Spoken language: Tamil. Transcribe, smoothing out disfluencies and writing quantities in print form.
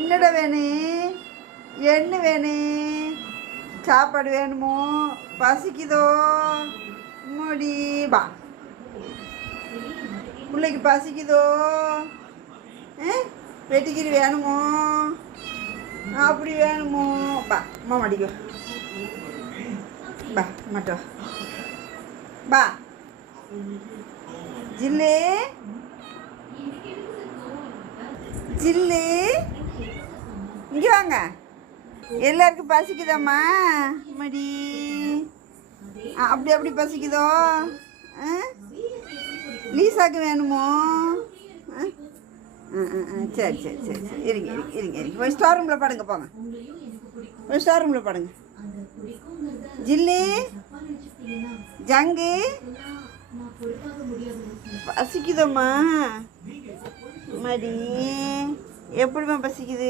என்னடா வேணும்? என்ன வேணும்? சாப்பாடு வேணுமோ? பசிக்குதோ? முடிபா பிள்ளைக்கு பசிக்குதோ? வெட்டிக்கிரி வேணுமோ? அப்படி வேணுமோ? பா அம்மா மாட்டிக்கோ. பா மாட்டோம். பா ஜில்லு ஜில்லு இங்கே வாங்க. எல்லாருக்கும் பசிக்குதாம்மா? மடி அப்படி அப்படி பசிக்குதோ? லீசாக்கு வேணுமோ? சரி சரி சரி சரி இருங்க இருங்க இருங்க இருங்க. போய் ஸ்டோர் ரூமில் படுங்க. போங்க, போய் ஸ்டோர் ரூமில் படுங்க. ஜில்லு ஜங்கு பசிக்குதம்மா? மடி எப்படிம்மா பசிக்குது?